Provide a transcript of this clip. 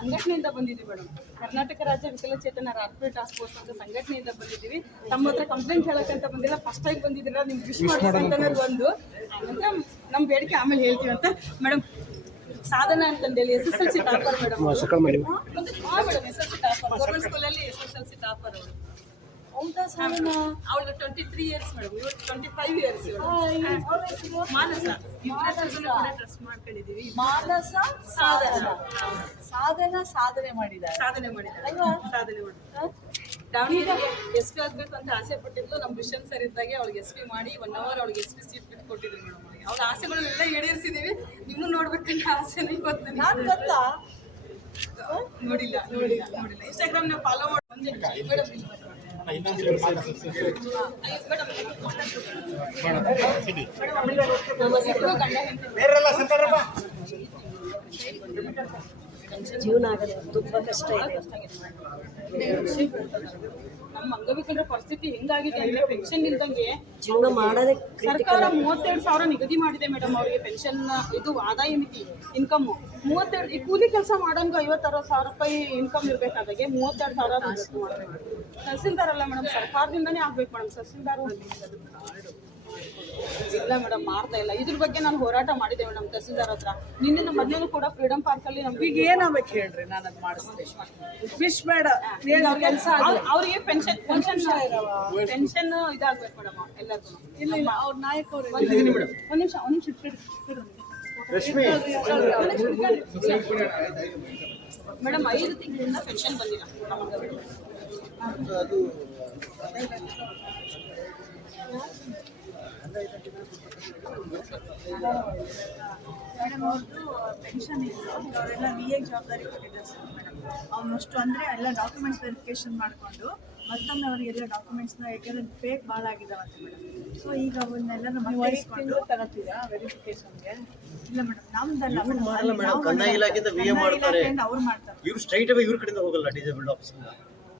ಸಂಘಟನೆಯಿಂದ ಬಂದಿದ್ದೀವಿ ಮೇಡಮ್. ಕರ್ನಾಟಕ ರಾಜ್ಯ ವಿಕಲಚೇತನರ ರಾಷ್ಟ್ರೀಯ ಟಾಸ್ಕ್ ಫೋರ್ಸ್ ಅಂತ ಸಂಘಟನೆಯಿಂದ ಬಂದಿದ್ದೀವಿ. ತಮ್ಮ ಹತ್ರ ಕಂಪ್ಲೇಂಟ್ ಹೇಳಕ್ಕಂತ ಬಂದಿಲ್ಲ, ಫಸ್ಟ್ ಟೈಮ್ ಬಂದಿದ್ದೀರಾ, ನಿಮ್ಗೆ ವಿಶ್ ಮಾಡೋದು ಒಂದು ಅಂತ ನಮ್ಮ ಬೇಡಿಕೆ ಆಮೇಲೆ ಹೇಳ್ತೀವಿ ಅಂತ ಮೇಡಮ್. ಸಾಧನ ಅಂತಂದೇಳಿ SSLC topper madam. Madam SSLC topper, government ಸ್ಕೂಲಲ್ಲಿ SSLC ಟಾಪರ್ ಅವರು. ಹೌದಾ ಸಾಧನ? ಅವಳು 23 ಇಯರ್ಸ್ ಮೇಡಮ್, ಇವರು 25 ಇಯರ್ಸ್. ಮಾನಸ ಟ್ರಸ್ಟ್ ಮಾಡ್ಕೊಂಡಿದ್ದೀವಿ. ಮಾನಸ ಸಾಧನ ಸಾಧನೆ ಮಾಡಿದ್ದಾರೆ. ಸಾಧನೆ ಮಾಡಿದ್ದಾರೆ. ದಾವಣಗೆರೆ SP ಆಗ್ಬೇಕು ಅಂತ ಆಸೆ ಪಟ್ಟಿದ್ದು ನಮ್ಮ ವಿಷನ್ ಸರ್ ಇದ್ದಾಗೆ ಅವಳಿಗೆ SP ಮಾಡಿ 1 hour ಅವಳಿಗೆ SP ಸೀಟ್ ಬಿಟ್ಟು ಕೊಟ್ಟಿದ್ರು ಮೇಡಮ್. ಅವ್ರ ಆಸೆಗಳನ್ನೆಲ್ಲ ಈಡೇರಿಸಿದೀವಿ. ನಿಮ್ಮನ್ನು ನೋಡ್ಬೇಕಂತ ಆಸೆನೇ ಗೊತ್ತು. ನಾನು ಗೊತ್ತಾ? ನೋಡಿಲ್ಲ. ಇನ್ಸ್ಟಾಗ್ರಾಮ್ ನ ಫಾಲೋ ಮಾಡಿ ಮೇಡಮ್. ಜೀವನ ಆಗೋದು ತುಂಬಾ ಕಷ್ಟ ಇದೆ. ನಮ್ಮ ಅಂಗವಿಕಲರ ಪರಿಸ್ಥಿತಿ ಹೆಂಗಾಗಿದೆ ಅಂದ್ರೆ ಪೆನ್ಷನ್ ಇಲ್ದಂಗೆ ಜೀವನ ಮಾಡೋದೇ ಸರ್ಕಾರ 32,000 ನಿಗದಿ ಮಾಡಿದೆ ಮೇಡಮ್. ಅವರಿಗೆ ಪೆನ್ಷನ್ ಇದು ಆದಾಯ ಮಿತಿ ಇನ್ಕಮ್ 32. ಈ ಕೂಲಿ ಕೆಲಸ ಮಾಡೋನ್ಗೆ 50-60,000 ರೂಪಾಯಿ ಇನ್ಕಮ್ ಇರ್ಬೇಕಾದಾಗೆ 32,000 ತಹಸೀಲ್ದಾರ್ ಅಲ್ಲ ಮೇಡಮ್, ಸರ್ಕಾರದಿಂದನೇ ಆಗ್ಬೇಕು ಮೇಡಮ್. ತಹಸೀಲ್ದಾರ್ ಇಲ್ಲ ಮೇಡಮ್, ಮಾಡ್ತಾ ಇಲ್ಲ. ಇದ್ರ ಬಗ್ಗೆ ನಾನು ಹೋರಾಟ ಮಾಡಿದೆ ಮೇಡಮ್ ತಹಸೀಲ್ದಾರ್ ಹತ್ರ. ನಿನ್ನೆ ಮೊದಲು ಕೂಡ ಫ್ರೀಡಮ್ ಪಾರ್ಕ್ ಅಲ್ಲಿ ನಮ್ಗೆ ಈಗ ಏನಾಗಬೇಕು ಹೇಳ್ರಿ, ನಾನು ಅದು ಮಾಡಿಸ್ತೇನೆ. ಫಿಶ್ ಬೇಡ ಕೆಲಸ ಅವ್ರಿಗೆ ಪೆನ್ಷನ್ ಇದಾಗ್ಬೇಕು ಮೇಡಮ್ ಎಲ್ಲರಿಗೂ. ಇಲ್ಲ ಅವ್ರ ನಾಯಕರು ಒಂದ್ ನಿಮಿಷ ಮೇಡಮ್. 5 ತಿಂಗಳಿಂದ ಪೆನ್ಷನ್ ಬಂದಿಲ್ಲ ಮೇಡಮ್. ಅವ್ರದ್ದು ಪೆನ್ಷನ್ ಇಲ್ಲ, ಅವರೆಲ್ಲ VA ಜವಾಬ್ದಾರಿ ಕೊಟ್ಟಿದ್ದಾರೆ ಸರ್ ಮೇಡಮ್. ಅವನಷ್ಟು ಅಂದರೆ ಎಲ್ಲ ಡಾಕ್ಯುಮೆಂಟ್ಸ್ ವೆರಿಫಿಕೇಶನ್ ಮಾಡಿಕೊಂಡು ಮತ್ತೊಮ್ಮೆ ಅವರಿಗೆಲ್ಲ ಡಾಕ್ಯುಮೆಂಟ್ಸ್ನ, ಯಾಕೆಂದರೆ ಫೇಕ್ ಭಾಳ ಆಗಿದ್ದಾವಂತೆ ಮೇಡಮ್. ಸೊ ಈಗ ಅವನ್ನೆಲ್ಲ ನಮ್ಮ ತಗೋತೀರಾ ವೆರಿಫಿಕೇಶನ್ಗೆ? ಇಲ್ಲ ಮೇಡಮ್, ನಮ್ದಲ್ಲ ಕನ್ನಡ ಇಲಾಖೆಯಿಂದ VA ಮಾಡ್ತಾರೆ, ಅವ್ರು ಮಾಡ್ತಾರೆ. ಇವ್ರು ಸ್ಟ್ರೈಟ್ ಅವೇ ಇವ್ರ ಕಡೆಯಿಂದ ಹೋಗಲ್ಲ ಡಿಸೇಬಲ್ಡ್ ಆಫೀಸ್.